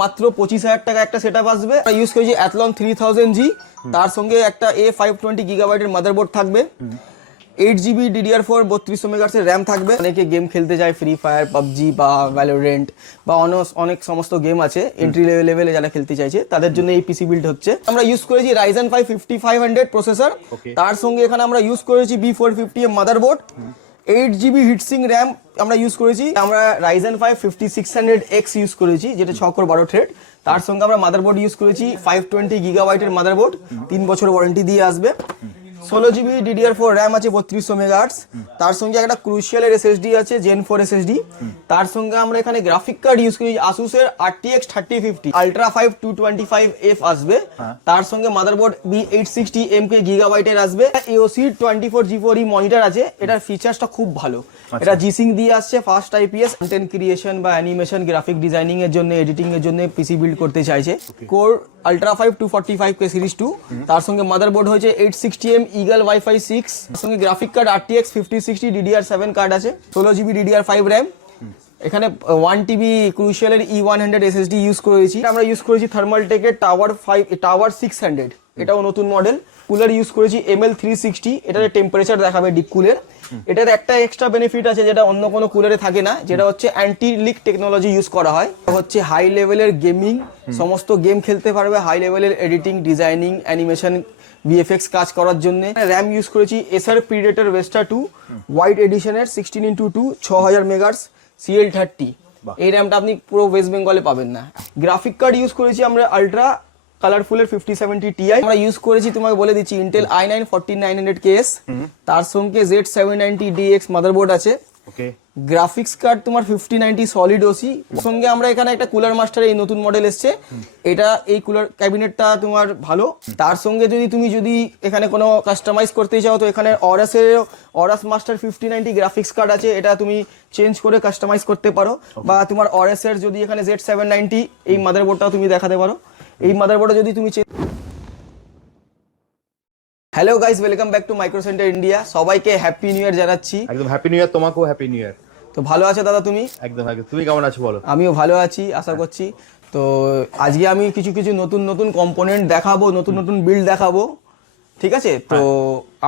মাত্র 25,000 টাকা একটা সেটআপ আসবে। ইউজ করেছি অ্যাথলন 3000G, তার সঙ্গে একটা A520 গিগাবাইটের মাদারবোর্ড থাকবে, 8GB DDR4 3200 মেগাহার্টজ এর র্যাম থাকবে। অনেকে গেম খেলতে যায়, ফ্রি ফায়ার, পাবজি বা ভ্যালোরেন্ট বা অনেক সমস্ত গেম আছে এন্ট্রি লেভেলে যারা খেলতে চাইছে তাদের জন্য এই পিসি বিল্ড হচ্ছে। আমরা ইউজ করেছি Ryzen 5 5500 প্রসেসর, তার সঙ্গে এখানে আমরা ইউজ করেছি B450M motherboard, 8GB heat sink RAM আমরা ইউজ করেছি। আমরা Ryzen 5 5600X ইউজ করেছি, যেটা 6 কোর 12 থ্রেড। তার সঙ্গে আমরা মাদারবোর্ড ইউজ করেছি 520 গিগাবাইটের মাদারবোর্ড, 3 বছর ওয়ারেন্টি দিয়ে আসবে। 16GB DDR4 র্যাম আছে 3200 মেগাহার্টজ, তার সঙ্গে একটা ক্রুশিয়ালের এসএসডি আছে Gen 4 এসএসডি। তার সঙ্গে আমরা এখানে গ্রাফিক কার্ড ইউজ করি Asus এর RTX 3050 Ultra 5 225F আসবে। তার সঙ্গে মাদারবোর্ড B860MK গিগাবাইটের আসবে। AOC 24G4E মনিটর আছে, এটার ফিচার্সটা খুব ভালো। এটা G-Sync দিয়ে আসছে, ফাস্ট IPS, কন্টেন্ট ক্রিয়েশন বা অ্যানিমেশন, গ্রাফিক ডিজাইনিং এর জন্য, এডিটিং এর জন্য পিসি বিল্ড করতে চাইছে। কোর Ultra 5 245K সিরিজ 2, তার সঙ্গে মাদারবোর্ড হয়েছে 860M Eagle Wi-Fi 6, তার সঙ্গে graphic card RTX 5060 DDR7 card আছে, 16GB DDR5 র্যাম। এখানে 1TB ক্রুশিয়ালের E100 SSD ইউজ করেছি। আমরা ইউজ করেছি থার্মালটেকের টাওয়ার 600, এটাও নতুন মডেল। কুলার ইউজ করেছি ML360, এটাতে টেম্পারেচার দেখাবে ডিপ কুলের। এটার একটা এক্সট্রা বেনিফিট আছে যেটা অন্য কোনো কুলারে থাকে না, যেটা হচ্ছে অ্যান্টি লিক টেকনোলজি ইউজ করা হয়। হচ্ছে হাই লেভেলের গেমিং, সমস্ত গেম খেলতে পারবে, হাই লেভেলের এডিটিং, ডিজাইনিং, অ্যানিমেশন, VFX কাজ করার জন্য। র্যাম ইউজ করেছি Acer Predator Vesta 2 হোয়াইট এডিশনের 16x2 6000 মেগাহার্টজ CL30। এই র্যামটা আপনি পুরো ওয়েস্ট বেঙ্গলে পাবেন না। গ্রাফিক কার্ড ইউজ করেছি আমরা আলট্রা কালারফুলের 5070 Ti। আমরা ইউজ করেছি, তোমাকে বলে দিচ্ছি, Intel i9 14900KS, তার সঙ্গে Z790DX মাদারবোর্ড আছে। গ্রাফিক্স কার্ড তোমার 5090 সলিড ওসি সঙ্গে। আমরা এখানে একটা কুলার মাস্টার এই নতুন মডেল এসছে, এটা এই কুলার ক্যাবিনেটটা তোমার ভালো। তার সঙ্গে তুমি যদি এখানে কোনো কাস্টমাইজ করতে চাও তো এখানে অরাস মাস্টার 5090 গ্রাফিক্স কার্ড আছে, এটা তুমি চেঞ্জ করে কাস্টমাইজ করতে পারো। বা তোমার অরাস এর যদি এখানে Z790 এই মাদারবোর্ডটাও তুমি দেখাতে পারো। এই মাদারবোর্ডে যদি তুমি hello guys, welcome back to micro Center India. সবাইকে হ্যাপি নিউ ইয়ার জানাচ্ছি। একদম হ্যাপি নিউ ইয়ার, তোমাকেও হ্যাপি নিউ ইয়ার। তো ভালো আছো দাদা তুমি? একদম, তুমি কেমন আছো বলো? আমিও ভালো আছি, আশা করছি। তো আজকে আমি কিছু নতুন কম্পোনেন্ট দেখাবো, নতুন বিল্ড দেখাবো, ঠিক আছে? তো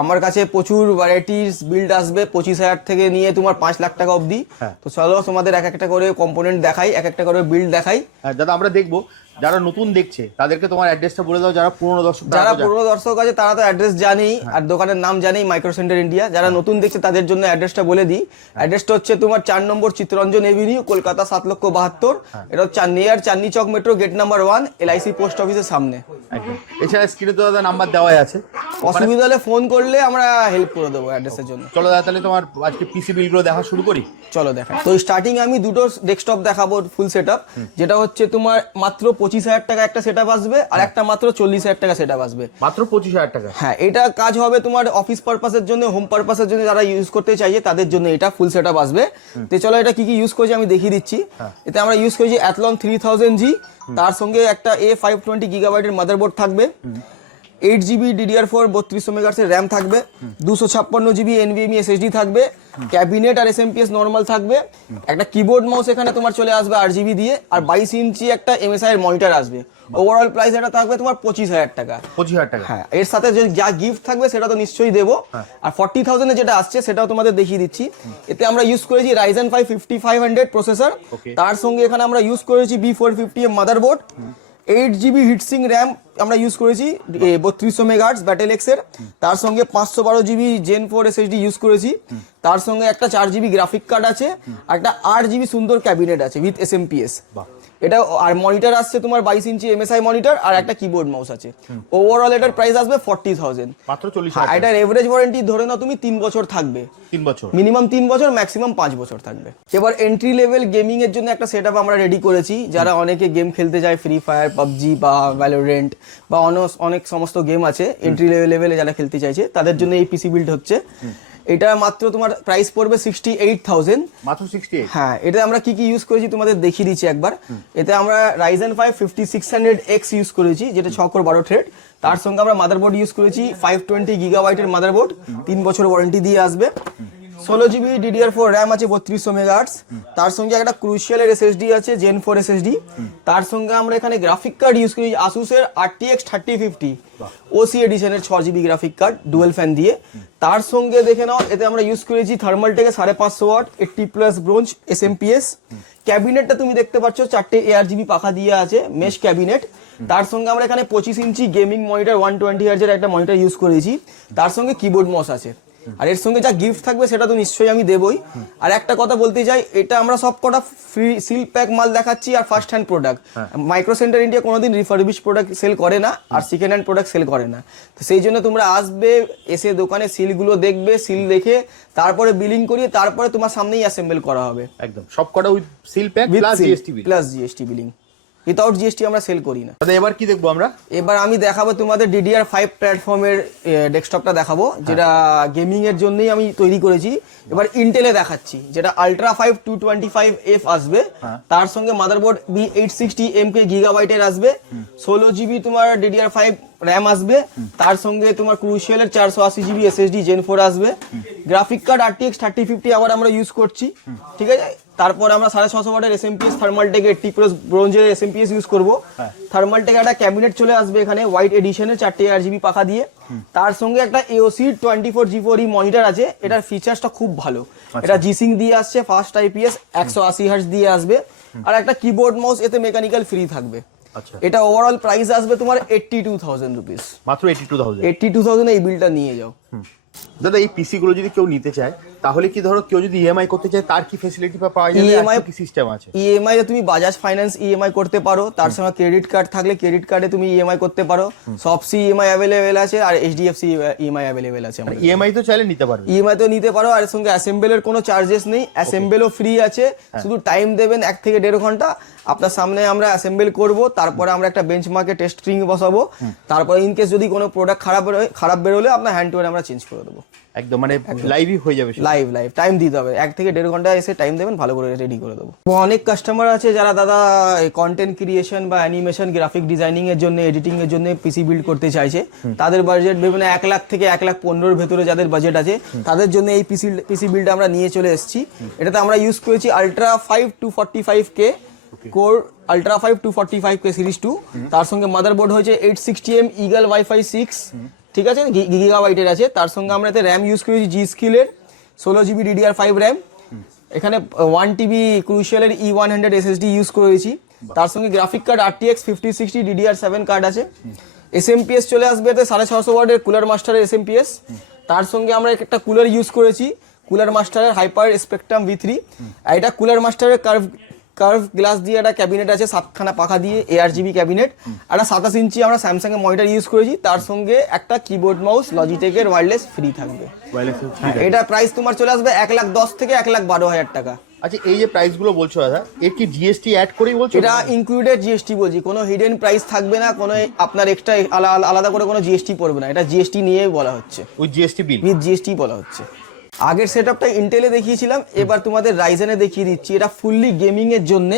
আমার কাছে প্রচুর ভ্যারাইটিস বিল্ড আসবে, 25,000 থেকে নিয়ে তোমার 5 লাখ টাকা অবধি। তো চলো তোমাদের এক একটা করে কম্পোনেন্ট দেখাই, এক একটা করে বিল্ড দেখাই। হ্যাঁ দাদা, আমরা দেখবো। যারা নতুন দেখছে তাদেরকে তোমার অ্যাড্রেসটা বলে দাও। যারা পুরনো দর্শক আছে তারা তো অ্যাড্রেস জানেই, আর দোকানের নাম জানেই, মাইক্রো সেন্টার ইন্ডিয়া। যারা নতুন দেখছে তাদের জন্য অ্যাড্রেসটা বলে দিই। অ্যাড্রেসটা হচ্ছে তোমার 4 নম্বর চিত্তরঞ্জন এভিনিউ, কলকাতা 7,72,000। এটা হচ্ছে near Chandni Chowk metro, gate number 1, LIC post অফিসের সামনে। এছাড়া স্ক্রিনে তো দাদা নাম্বার দেওয়াই আছে, অসুবিধা হলে ফোন করলে আমরা হেল্প করে দেবো অ্যাড্রেসের জন্য। চলো দাদা, তাহলে তোমার আজকে পিসি বিলগুলো দেখা শুরু করি। চলো দেখা। তো স্টার্টিং আমি দুটো ডেস্কটপ দেখাবো ফুল সেটআপ, যেটা হচ্ছে তোমার মাত্র 25,000 টাকা একটা সেটআপ আসবে, আর একটা মাত্র 40,000 টাকা সেটআপ আসবে। মাত্র 25,000 টাকা? হ্যাঁ, এটা কাজ হবে তোমার অফিস পারপাসের জন্য, হোম পারপাসের জন্য, যারা ইউজ করতে চাইছে তাদের জন্য এটা ফুল সেটআপ আসবে। তো চলো এটা কি ইউজ করেছি আমি দেখিয়ে দিচ্ছি। এতে আমরা ইউজ করেছি অ্যাথলন 3000G, তার সঙ্গে একটা A520 গিগাবাইটের মাদারবোর্ড থাকবে, 8GB DDR4 3200 মেগাহার্টজ এর র্যাম থাকবে, 256GB NVMe SSD থাকবে, ক্যাবিনেট আর SMPS নরমাল থাকবে, একটা কিবোর্ড মাউস এখানে তোমার চলে আসবে RGB দিয়ে, আর 22 ইঞ্চি একটা MSI এর মনিটর আসবে। ওভারঅল প্রাইস এটা থাকবে তোমার 25,000 টাকা। 25,000 টাকা? হ্যাঁ, এর সাথে যে যা গিফট থাকবে সেটা তো নিশ্চয়ই দেবো। আর 40,000 এ যেটা আসছে সেটাও তোমাদের দেখিয়ে দিচ্ছি। এতে আমরা ইউজ করেছি Ryzen 5 5500 প্রসেসর, তার সঙ্গে এখানে আমরা ইউজ করেছি B450M motherboard, 8GB heat sink RAM আমরা ইউজ করেছি 3200 মেগাহার্টজ ব্যাটেল এক্স এর, তার সঙ্গে 512GB Gen 4 SSD ইউজ করেছি, তার সঙ্গে একটা 4GB গ্রাফিক কার্ড আছে, আর একটা 8GB সুন্দর ক্যাবিনেট আছে উইথ SMPS। এটা আর মনিটর আসছে তোমার 22 ইঞ্চি MSI মনিটর, আর একটা কিবোর্ড মাউস আছে। ওভারঅল এটার প্রাইস আসবে 40,000। মাত্র 40,000। এটার এভারেজ ওয়ারেন্টি ধরে নাও তুমি 3 বছর থাকবে। 3 বছর মিনিমাম, 3 বছর ম্যাক্সিমাম 5 বছর থাকবে। এবার এন্ট্রি লেভেল গেমিং এর জন্য একটা সেটআপ আমরা রেডি করেছি। যারা অনেকে গেম খেলতে যায়, ফ্রি ফায়ার, পাবজি বা ভ্যালোরেন্ট বা অনেক সমস্ত গেম আছে এন্ট্রি লেভেলে যারা খেলতে চাইছে তাদের জন্য এই পিসি বিল্ড হচ্ছে। এটা মাত্র তোমার প্রাইস পড়বে 68,000। মাত্র 68? হ্যাঁ, এটা আমরা কি ইউজ করেছি তোমাদের দেখিয়ে দিচ্ছি একবার। এতে আমরা Ryzen 5 5600X ইউজ করেছি, যেটা 6 কোর 12 থ্রেড। তার সঙ্গে আমরা মাদারবোর্ড ইউজ করেছি 520 গিগাবাইটের মাদারবোর্ড, 3 বছর ওয়ারেন্টি দিয়ে আসবে। 16 GB DDR4 র্যাম আছে 3200 মেগাহার্টজ, তার সঙ্গে একটা ক্রুশিয়ালের SSD আছে Gen 4 SSD, তার সঙ্গে আমরা এখানে গ্রাফিক কার্ড ইউজ করি Asusের RTX 3050 OC এডিশনের 6 GB graphic card dual fan দিয়ে। তার সঙ্গে দেখে নাও এতে আমরা ইউজ করেছি থার্মালটেকে 550 ওয়াট 80+ ব্রোঞ্জ SMPS। ক্যাবিনেটটা তুমি দেখতে পাচ্ছ 4টে ARGB পাখা দিয়ে আছে মেশ ক্যাবিনেট। তার সঙ্গে আমরা এখানে 25 ইঞ্চি গেমিং মনিটর 120 হার্জ এর একটা মনিটর ইউজ করেছি, তার সঙ্গে কিবোর্ড মাউস আছে। আর এর সঙ্গে যা গিফট থাকবে সেটা তো নিশ্চয়ই আমি দেবই। আর একটা কথা বলতে চাই, এটা আমরা সব কটা ফ্রি সিল প্যাক মাল দেখাচ্ছি আর first hand product. Micro Center India কোনোদিন রিফারবিশ প্রোডাক্ট সেল করে না আর সেকেন্ড হ্যান্ড প্রোডাক্ট সেল করে না। তো সেই জন্য তোমরা আসবে, এসে দোকানে সিলগুলো দেখবে, সিল দেখে তারপরে বিলিং করিয়ে তারপরে তোমার সামনেই অ্যাসেম্বল করা হবে। একদম সব কটা with seal pack plus GST bill. Plus GST billing, without GST আমরা সেল করি না। দাদা এবার কি দেখবো আমরা? এবার আমি দেখাবো তোমাদের DDR5 প্ল্যাটফর্মের ডেস্কটপটা দেখাবো, যেটা গেমিং এর জন্যই আমি তৈরি করেছি। এবার ইন্টেলে দেখাচ্ছি, যেটা আলট্রা 5 225F আসবে, তার সঙ্গে মাদারবোর্ড B860MK গিগাবাইটের আসবে, 16 GB তোমার DDR5 র্যাম আসবে, তার সঙ্গে তোমার ক্রুশিয়ালের 480 GB SSD Gen 4 আসবে, গ্রাফিক কার্ড RTX 3050 আবার আমরা ইউজ করছি, ঠিক আছে। তারপর আমরা 650 ওয়াটের SMPS থার্মালটেক 80+ ব্রোঞ্জের SMPS ইউজ করব। থার্মালটেক একটা ক্যাবিনেট চলে আসবে এখানে হোয়াইট এডিশনের 4টে RGB পাখা দিয়ে, তার সঙ্গে একটা AOC 24G4E মনিটর আছে। এটার ফিচার্সটা খুব ভালো, এটা G-Sync দিয়ে আসছে, ফাস্ট IPS 180 হার্টজ দিয়ে আসবে, আর একটা কিবোর্ড মাউস এতে মেকানিক্যাল ফ্রি থাকবে। আচ্ছা, এটা ওভারঅল প্রাইস আসবে তোমার 82,000 রুপিস। মাত্র 82,000। 82,000 এই বিলটা নিয়ে যাও। দাদা এই পিসি গুলো যদি কেউ নিতে চায় তাহলে কি ধরো কেউ যদি ইএমআই করতে চায় তার কি ফ্যাসিলিটি পাওয়া যাবে? EMI কি সিস্টেম আছে? EMI এ তুমি বাজাজ ফাইন্যান্স EMI করতে পারো, তার সঙ্গে ক্রেডিট কার্ড থাকলে ক্রেডিট কার্ডে তুমি EMI করতে পারো, সবসি EMI অ্যাভেলেবেল আছে আর HDFC EMI অ্যাভেলেবেল আছে। আমরা ইএমআই তো চাইলে নিতে পারবে। EMI তো নিতে পারো, আর এর সঙ্গে অ্যাসেম্বলের কোনো চার্জেস নেই, অ্যাসেম্বলও ফ্রি আছে, শুধু টাইম দেবেন 1 থেকে 1.5 ঘন্টা। আপনার সামনে আমরা অ্যাসেম্বল করব, তারপরে আমরা একটা বেঞ্চমার্কে টেস্টিং বসাবো, তারপরে ইনকেস যদি কোনো প্রোডাক্ট খারাপ বেরোলে আপনার হ্যান্ড টু হ্যান্ড আমরা চেঞ্জ করে দেবো। একদম মানে লাইভই হয়ে যাবে। লাইভ টাইম দিতে হবে, 1 থেকে 1.5 ঘন্টা এসে টাইম দেবেন, ভালো করে রেডি করে দেবো। অনেক কাস্টমার আছে যারা দাদা কন্টেন্ট ক্রিয়েশন বা অ্যানিমেশন গ্রাফিক ডিজাইনিং এর জন্য, এডিটিং এর জন্য পিসি বিল্ড করতে চাইছে। তাদের বাজেট বিভিন্ন 1 লাখ থেকে 1,15,000 ভেতরে যাদের বাজেট আছে, তাদের জন্য এই পিসি বিল্ড আমরা নিয়ে চলে এসেছি। এটাতে আমরা ইউজ করেছি ultra 5 245K core, ultra 5 245K series 2, তার সঙ্গে মাদারবোর্ড হয়েছে 860M ইগল Wi-Fi 6, ঠিক আছে, গিগাবাইটের আছে। তার সঙ্গে আমরা এতে র্যাম ইউজ করেছি G-Skill-এর 16 GB DDR5 র্যাম, এখানে 1 TB ক্রুশিয়ালের E100 SSD ইউজ করেছি, তার সঙ্গে graphic card RTX 5060 DDR7 card আছে। SMPS চলে আসবে এতে 650 ওয়াটের কুলার মাস্টারের SMPS, তার সঙ্গে আমরা একটা কুলার ইউজ করেছি, কুলার মাস্টারের হাইপার স্পেকট্রাম V3। এটা কুলার মাস্টারের কার্ভ গ্লাস দিয়ে একটা ক্যাবিনেট আছে, 7খানা পাখা দিয়ে ARGB ক্যাবিনেট, একটা 27 ইঞ্চি আমরা স্যামসাং এর মনিটর ইউজ করেছি, তার সঙ্গে একটা কিবোর্ড মাউস লজিটেকের ওয়্যারলেস ফ্রি থাকবে। এটা প্রাইস তোমার চলে আসবে 1,10,000 থেকে 1,12,000 টাকা। আচ্ছা, এই যে প্রাইস গুলো বলছো দাদা, এর কি জিএসটি অ্যাড করেই বলছো? এটা ইনক্লুডেড জিএসটি বলছি, কোনো হিডেন প্রাইস থাকবে না, কোনো আপনার এক্সট্রা আলাদা করে কোনো জিএসটি পড়বে না, এটা জিএসটি নিয়েই বলা হচ্ছে, with GST bill, with GST বলা হচ্ছে। আগের সেটআপটা ইন্টেলে দেখিয়েছিলাম, এবার তোমাদের রাইজেনে দেখিয়ে দিচ্ছি। এটা ফুললি গেমিং এর জন্য,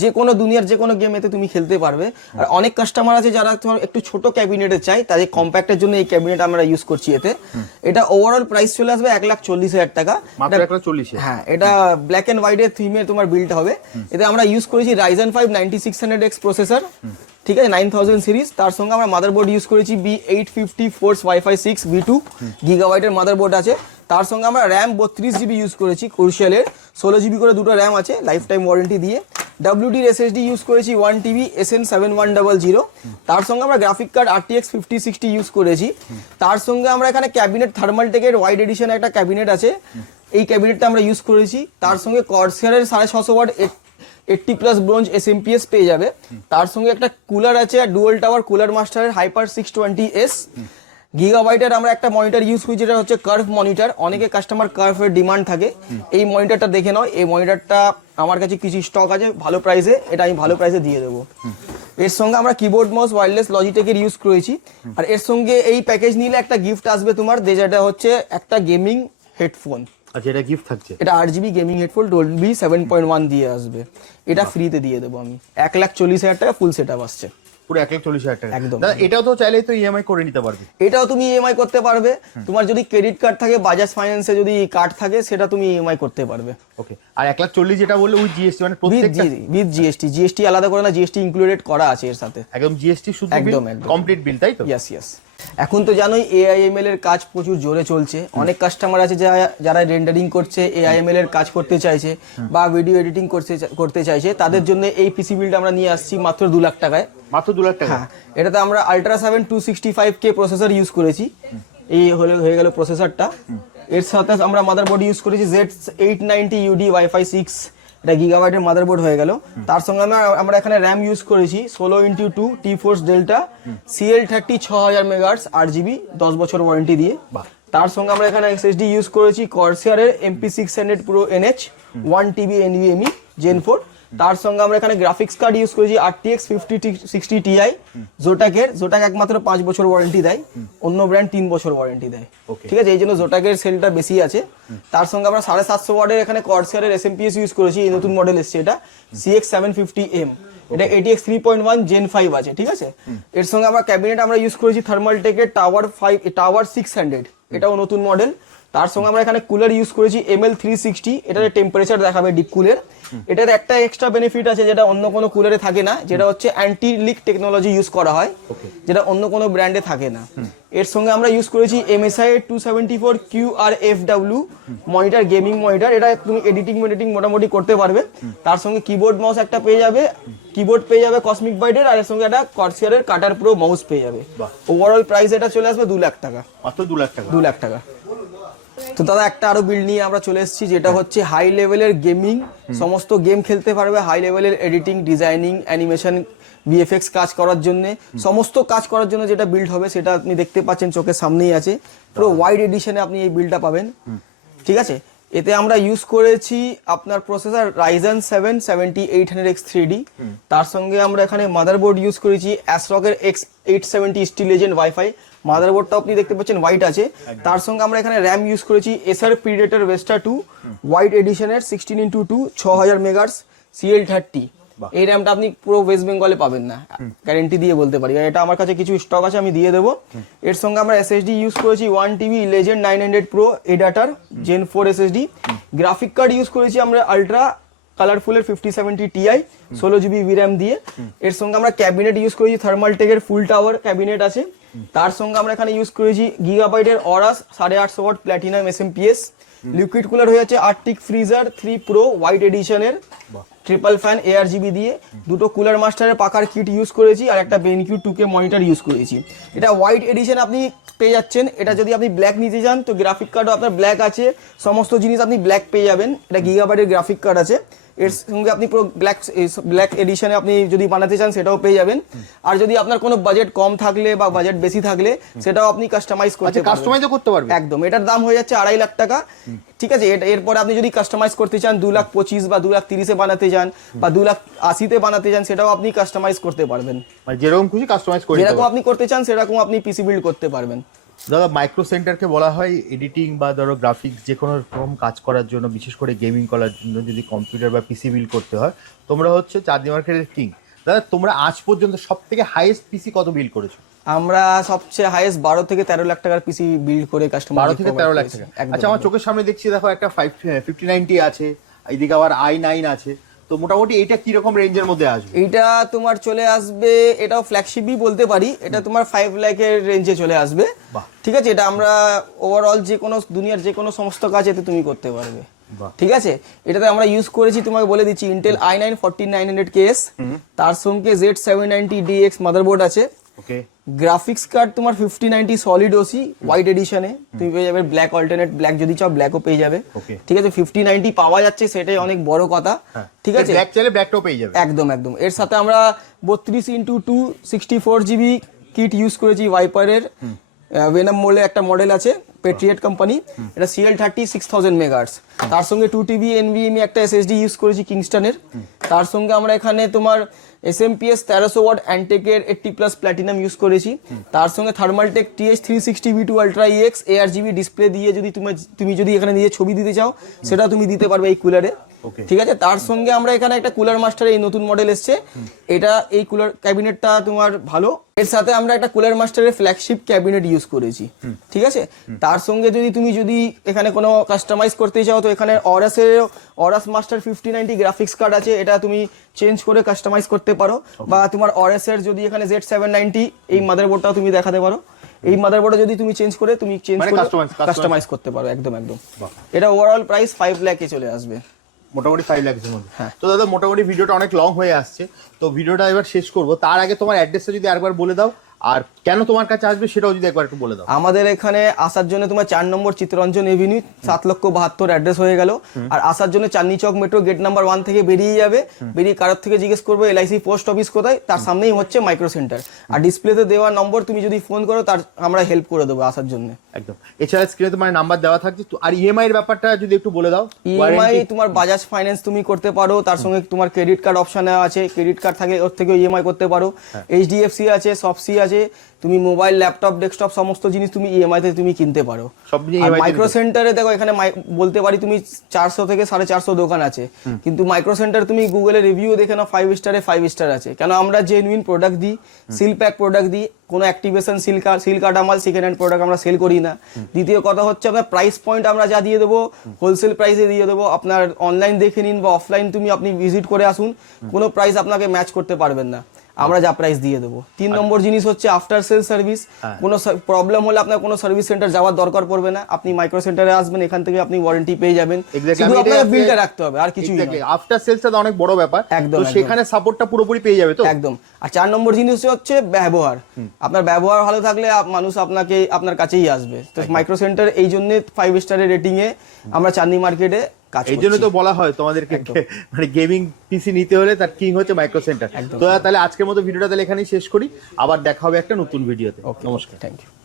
যে কোনো দুনিয়ার যে কোনো গেম এতে তুমি খেলতে পারবে। আর অনেক কাস্টমার আছে যারা তোমার একটু ছোট ক্যাবিনেটে চাই, তাদের কম্প্যাক্টের জন্য এই ক্যাবিনেট আমরা ইউজ করছি এতে। এটা ওভারঅল প্রাইস চলে আসবে 1,40,000 টাকা। মাত্র 1,40,000। হ্যাঁ, এটা ব্ল্যাক এন্ড হোয়াইট এর থিমে তোমার বিল্ড হবে। এতে আমরা ইউজ করেছি Ryzen 5 9600X প্রসেসর, ঠিক আছে, 9000 সিরিজ। তার সঙ্গে আমরা মাদারবোর্ড ইউজ করেছি B850 Force Wi-Fi 6 V2 গিগাবাইটের motherboard আছে। তার সঙ্গে আমরা র্যাম 32 GB ইউজ করেছি ক্রুশিয়ালের, 16 GB করে দুটো র্যাম আছে লাইফ টাইম ওয়ারেন্টি দিয়ে। WD SSD ইউজ করেছি 1 TB SN7100। তার সঙ্গে আমরা গ্রাফিক কার্ড RTX 5060 ইউজ করেছি। তার সঙ্গে আমরা এখানে ক্যাবিনেট থার্মালটেকের ওয়াইড এডিশন একটা ক্যাবিনেট আছে, এই ক্যাবিনেটটা আমরা ইউজ করেছি। তার সঙ্গে কর্সারের 650 ওয়াট 80+ ব্রোঞ্জ SMPS পেয়ে যাবে। তার সঙ্গে একটা কুলার আছে, আর ডুয়াল টাওয়ার কুলার মাস্টারের হাইপার 620S গিগাবাইটের আমরা একটা মনিটর ইউজ করি, যেটা হচ্ছে কার্ভ মনিটর। অনেকে কাস্টমার কার্ভের ডিমান্ড থাকে, এই মনিটরটা দেখে নাও। এই মনিটরটা আমার কাছে কিছু স্টক আছে ভালো প্রাইসে, এটা আমি ভালো প্রাইসে দিয়ে দেবো। এর সঙ্গে আমরা কিবোর্ড মাউস ওয়্যারলেস লজিটেকের ইউজ করেছি। আর এর সঙ্গে এই প্যাকেজ নিলে একটা গিফট আসবে তোমার, যেটা হচ্ছে একটা গেমিং হেডফোন। আচ্ছা, এটা গিফট থাকছে। এটা 8GB গেমিং হেডফোন Dolby 7.1 দিয়ে আসবে, এটা ফ্রিতে দিয়ে দেবো আমি। 1,40,000 টাকা ফুল সেটআপ আসছে। পুরো 1,40,000 টাকা একদম। দাদা এটাও তো চাইলেই তো ইএমআই করে নিতে পারবে। এটাও তুমি ইএমআই করতে পারবে, তোমার যদি ক্রেডিট কার্ড থাকে, বাজাজ ফাইন্যান্সে যদি কার্ড থাকে, সেটা তুমি ইএমআই করতে পারবে। ওকে, আর 1,40,000 যেটা বললে উইথ জিএসটি, মানে প্রত্যেকটা উইথ জিএসটি আলাদা করে না, জিএসটি ইনক্লুডেড করা আছে এর সাথে। একদম জিএসটি শুধু একদম কমপ্লিট বিল, তাই তো? ইয়েস। এখন তো জানোই AIML এর কাজ প্রচুর জোরে চলছে, অনেক কাস্টমার আছে যারা রেন্ডারিং করছে, AIML এর কাজ করতে চাইছে বা ভিডিও এডিটিং করতে চাইছে, তাদের জন্য এই পিসি বিলটা আমরা নিয়ে আসছি মাত্র 2 লাখ টাকায়। মাত্র 2 লাখ টাকা? হ্যাঁ, এটাতে আমরা আল্ট্রা 7 265K প্রসেসর ইউজ করেছি, এই হয়ে গেল প্রসেসরটা। এর সাথে আমরা মাদারবোর্ড ইউজ করেছি Z890UD Wi-Fi 6, এটা গিগাবাইটের মাদারবোর্ড হয়ে গেল। তার সঙ্গে আমরা এখানে র্যাম ইউজ করেছি 16x2 T-Force Delta CL30 6000 megahertz 8GB 10 বছর ওয়ারেন্টি দিয়ে। তার সঙ্গে আমরা এখানে SSD ইউজ করেছি Corsair-এর MP600 Pro NH 1TB NVMe Gen 4। তার সঙ্গে আমরা এখানে গ্রাফিক্স কার্ড ইউজ করেছি RTX 5060 Ti জোটাক একমাত্র 5 বছর ওয়ারেন্টি দেয়, অন্য ব্র্যান্ড 3 বছর ওয়ারেন্টি দেয়। ঠিক আছে, এই জন্য জোটাকের সেলটা বেশি আছে। তার সঙ্গে আমরা 750 ওয়াটের এখানে Corsair-এর SMPS ইউজ করেছি, এই নতুন মডেল এসছে এটা CX750M, এটা ATX 3.1 Gen 5 আছে। ঠিক আছে, এর সঙ্গে আমরা ক্যাবিনেট আমরা ইউজ করেছি থার্মালটেকের টাওয়ার 600, এটাও নতুন মডেল। তার সঙ্গে আমরা এখানে কুলার ইউজ করেছি ML360, এটার টেম্পারেচার দেখাবে ডিপ কুলের। এটার একটা এক্সট্রা বেনিফিট আছে যেটা অন্য কোনো কুলারে থাকে না, যেটা হচ্ছে অ্যান্টি লিক টেকনোলজি ইউজ করা হয়, যেটা অন্য কোনো ব্র্যান্ডে থাকে না। এর সঙ্গে আমরা ইউজ করেছি MSI 274 QRFW monitor, gaming monitor, এটা তুমি এডিটিং মোটামুটি করতে পারবে। তার সঙ্গে কিবোর্ড মাউস একটা পেয়ে যাবে কসমিক বাইটের, আর এর সঙ্গে একটা Corsair-এর কাটার প্রো মাউস পেয়ে যাবে। ওভারঅল প্রাইস এটা চলে আসবে 2 লাখ টাকা, মাত্র 2 লাখ টাকা। 2 লাখ টাকা। তো দাদা একটা আরো বিল্ড নিয়ে আমরা চলে এসেছি, যেটা হচ্ছে হাই লেভেলের গেমিং, সমস্ত গেম খেলতে পারবে, হাই লেভেলের এডিটিং, ডিজাইনিং, অ্যানিমেশন, VFX কাজ করার জন্য, সমস্ত কাজ করার জন্য যেটা বিল্ড হবে সেটা আপনি দেখতে পাচ্ছেন চোখের সামনেই আছে, পুরো ওয়াইড এডিশনে আপনি এই বিল্ডটা পাবেন। ঠিক আছে, এতে আমরা ইউজ করেছি আপনার প্রসেসর Ryzen 7 7800X 3D, তার সঙ্গে আমরা এখানে মাদারবোর্ড ইউজ করেছি ASRock-এর X870 Steel Legend Wi-Fi, মাদারবোর্ডটা আপনি দেখতে পাচ্ছেন হোয়াইট আছে। তার সঙ্গে আমরা এখানে র্যাম ইউজ করেছি Acer Predator Vesta 2 হোয়াইট এডিশনের 16x2 6000 মেগাহার্টজ CL30। এই র্যামটা আপনি পুরো ওয়েস্ট বেঙ্গলে পাবেন না, গ্যারেন্টি দিয়ে বলতে পারি, এটা আমার কাছে কিছু স্টক আছে, আমি দিয়ে দেবো। এর সঙ্গে আমরা SSD ইউজ করেছি 1TB Legend 900 Pro ADATAর Gen 4 SSD। Graphic card use করেছি আমরা আলট্রা কালারফুলের 5070 Ti 16GB VRAM দিয়ে। এর সঙ্গে আমরা ক্যাবিনেট ইউজ করেছি থার্মালটেকের ফুল টাওয়ার ক্যাবিনেট আছে। তার সঙ্গে আমরা এখানে ইউজ করেছি গিগাবাইটের Aorus 850 watt platinum SMPS। Liquid cooler হয়ে যাচ্ছে Arctic Freezer 3 Pro হোয়াইট এডিশনের, ট্রিপল ফ্যান ARGB দিয়ে। দুটো কুলার মাস্টারের পাকার কিট ইউজ করেছি, আর একটা BenQ 2K মনিটর ইউজ করেছি। এটা হোয়াইট এডিশন আপনি পেয়ে যাচ্ছেন। এটা যদি আপনি ব্ল্যাক নিতে চান তো গ্রাফিক কার্ডও আপনার ব্ল্যাক আছে, সমস্ত জিনিস আপনি ব্ল্যাক পেয়ে যাবেন। এটা গিগাবাইটের গ্রাফিক কার্ড আছে, এর সঙ্গে আপনি পুরো ব্ল্যাক এডিশনে আপনি যদি বানাতে চান সেটাও পেয়ে যাবেন। আর যদি আপনার কোনো বাজেট কম থাকলে বা বাজেট বেশি থাকলে সেটাও আপনি কাস্টমাইজ করতে পারবেন। একদম, এটার দাম হয়ে যাচ্ছে 2.5 লাখ টাকা। ঠিক আছে, এরপরে আপনি যদি কাস্টমাইজ করতে চান 2,25,000 বা 2,30,000-এ বানাতে চান বা 2,80,000-তে বানাতে চান, সেটাও আপনি কাস্টমাইজ করতে পারবেন। যেরকম খুশি কাস্টমাইজ করে, যেরকম আপনি করতে চান সেরকম আপনি পিসি বিল্ড করতে পারবেন। দাদা মাইক্রো সেন্টারকে বলা হয় এডিটিং বা ধরো গ্রাফিক্স যে কোনো রকম কাজ করার জন্য, বিশেষ করে গেমিং করার জন্য যদি কম্পিউটার বা পিসি বিল্ড করতে হয়, তোমরা হচ্ছে চাঁদনি মার্কেটের কিং। দাদা তোমরা আজ পর্যন্ত সব থেকে হাইয়েস্ট পিসি কত বিল্ড করেছো? আমরা সবচেয়ে হাইয়েস্ট 12 থেকে 13 লাখ টাকার পিসি বিল্ড করে কাস্টমার। 12 থেকে 13 লাখ টাকা। আচ্ছা, আমার চোখের সামনে দেখছি দেখো একটা 5090 আছে, এইদিকে আবার i9 আছে, তো মোটামুটি এইটা কি রকম রেঞ্জের মধ্যে আসবে? এইটা তোমার চলে আসবে, এটাও ফ্ল্যাগশিপই বলতে পারি, এটা তোমার 5 লাখের রেঞ্জে চলে আসবে। ঠিক আছে, এটা আমরা ওভারঅল যে কোনো দুনিয়ার যে কোনো সমস্ত কাজ এতে তুমি করতে পারবে। ঠিক আছে, এটাতে আমরা ইউজ করেছি, তোমাকে বলে দিচ্ছি, ইন্টেল i9 14900KS, তার সঙ্গে Z790DX মাদারবোর্ড আছে। ওকে, গ্রাফিক্স কার্ড তোমার 5090 সলিড ওসি হোয়াইট এডিশনে তুমি পেয়ে যাবে, ব্ল্যাক অল্টারনেট ব্ল্যাক যদি চাও ব্ল্যাকও পেয়ে যাবে। ঠিক আছে, 5090 পাওয়া যাচ্ছে সেটাই অনেক বড় কথা। ঠিক আছে, ব্ল্যাক চাইলে ব্ল্যাকটাও পেয়ে যাবে। একদম। এর সাথে আমরা 32x2 64GB কিট ইউজ করেছি ভাইপারের ভেনাম মোডের একটা মডেল আছে, পেট্রিয়েট কোম্পানি, এটা CL30 6000 মেগাহার্টজ। তার সঙ্গে 2TB NVMe একটা SSD ইউজ করেছি কিংস্টনের। তার সঙ্গে আমরা এখানে তোমার SMPS 1300 ওয়াট অ্যান্টেকের 80+ প্ল্যাটিনাম ইউজ করেছি। তার সঙ্গে Thermaltake TH360 V2 Ultra EX ARGB display দিয়ে যদি তুমি যদি এখানে দিয়ে ছবি দিতে চাও সেটাও তুমি দিতে পারবে এই কুলারে। Okay. ঠিক আছে, তার সঙ্গে আমরা এখানে একটা কুলার মাস্টার এই নতুন মডেল এসছে, এটা এই কুলার ক্যাবিনেটটা তোমার ভালো, এর সাথে আমরা একটা কুলার মাস্টারের ফ্ল্যাগশিপ ক্যাবিনেট ইউজ করেছি। ঠিক আছে, তার সঙ্গে তুমি যদি এখানে কোনো কাস্টমাইজ করতে চাও তো এখানে অরাস মাস্টার 5090 গ্রাফিক্স কার্ড আছে, এটা তুমি চেঞ্জ করে কাস্টমাইজ করতে পারো। বা তোমার অরাস এর যদি এখানে Z790 এই মাদারবোর্ডটাও তুমি দেখাতে পারো, এই মাদারবোর্ডে যদি তুমি চেঞ্জ করে মানে কাস্টমাইজ করতে পারো একদম। এটা ওভারঅল প্রাইস 5 লাখে চলে আসবে, মোটামুটি 5 লাখের মধ্যে। হ্যাঁ। তো দাদা মোটামুটি ভিডিওটা অনেক লং হয়ে আসছে, তো ভিডিওটা এবার শেষ করব, তার আগে তোমার অ্যাড্রেসটা যদি আরেকবার বলে দাও, আর কেন তোমার কাছে আসবে সেটাও যদি একবার একটু বলে দাও। আমাদের এখানে আসার জন্য তোমার 4 নম্বর চিত্তরঞ্জন এভিনিউ 7,72,000 অ্যাড্রেস হয়ে গেল। আর আসার জন্য চাঁদনি চক মেট্রো গেট নাম্বার 1 থেকে বেরিয়ে যাবে, বেরিয়ে কারোর থেকে জিজ্ঞেস করবে LIC পোস্ট অফিস কোথায়, তার সামনেই হচ্ছে মাইক্রো সেন্টার। আর ডিসপ্লেতে দেওয়া নম্বর তুমি যদি ফোন করো তার আমরা হেল্প করে দেবো আসার জন্য। একদম। এছাড়া স্ক্রিনে তোমার নাম্বার দেওয়া থাকছে, আর ইএমআই এর ব্যাপারটা যদি একটু বলে দাও। ইএমআই তোমার বাজাজ ফাইন্যান্স তুমি করতে পারো, তার সঙ্গে তোমার ক্রেডিট কার্ড অপশন আছে, ক্রেডিট কার্ড থাকে ওর থেকে ইএমআই করতে পারো। HDFC আছে, সফসি আছে, তুমি মোবাইল ল্যাপটপ ডেস্কটপ সমস্ত জিনিস তুমি ইএমআই তে তুমি কিনতে পারো। সব মাইক্রো সেন্টারে দেখো এখানে বলতে পারি তুমি 400 থেকে 450 দোকান আছে, কিন্তু মাইক্রো সেন্টার তুমি গুগলে রিভিউ দেখে নাও 5 স্টারে 5 স্টার আছে, কেন আমরা জেনুইন প্রোডাক্ট দিই, সিল প্যাক প্রোডাক্ট দিই, কোনো অ্যাক্টিভেশন সিল কাটা মাল সেকেন্ড হ্যান্ড প্রোডাক্ট আমরা সেল করি না। দ্বিতীয় কথা হচ্ছে আপনার প্রাইস পয়েন্ট আমরা যা দিয়ে দেবো হোলসেল প্রাইসে দিয়ে দেবো, আপনার অনলাইন দেখে নিন বা অফলাইন আপনি ভিজিট করে আসুন, কোনো প্রাইস আপনাকে ম্যাচ করতে পারবেন না, আমরা যা প্রাইস দিয়ে দেবো। 3 নম্বর জিনিস হচ্ছে আফটার সেল সার্ভিস, কোনো প্রবলেম হলে আপনার কোনো সার্ভিস সেন্টার যাওয়ার দরকার পড়বে না, আপনি মাইক্রো সেন্টারে আসবেন, এখান থেকে আপনি ওয়ারেন্টি পেয়ে যাবেন, শুধু আপনাকে বিলটা রাখতে হবে আর কিছুই না। আফটার সেলসটা অনেক বড় ব্যাপার, একদম, তো সেখানে সাপোর্টটা পুরোপুরি পেয়ে যাবে তো একদম। আর 4 নম্বর জিনিস হচ্ছে ব্যবহার, আপনার ব্যবহার ভালো থাকলে মানুষ আপনার কাছেই আসবে। তো মাইক্রো সেন্টার এই জন্য 5 স্টারের রেটিং এ আমরা চাঁদনি মার্কেটে কাজ করছি। এই জন্য তো বলা হয় তোমাদেরকে মানে গেমিং পিসি নিতে হলে তার কিং হচ্ছে মাইক্রো সেন্টার। তো তাহলে আজকের মতো ভিডিওটা তাহলে এখানেই শেষ করি, আবার দেখা হবে একটা নতুন ভিডিওতে। নমস্কার, থ্যাংক ইউ।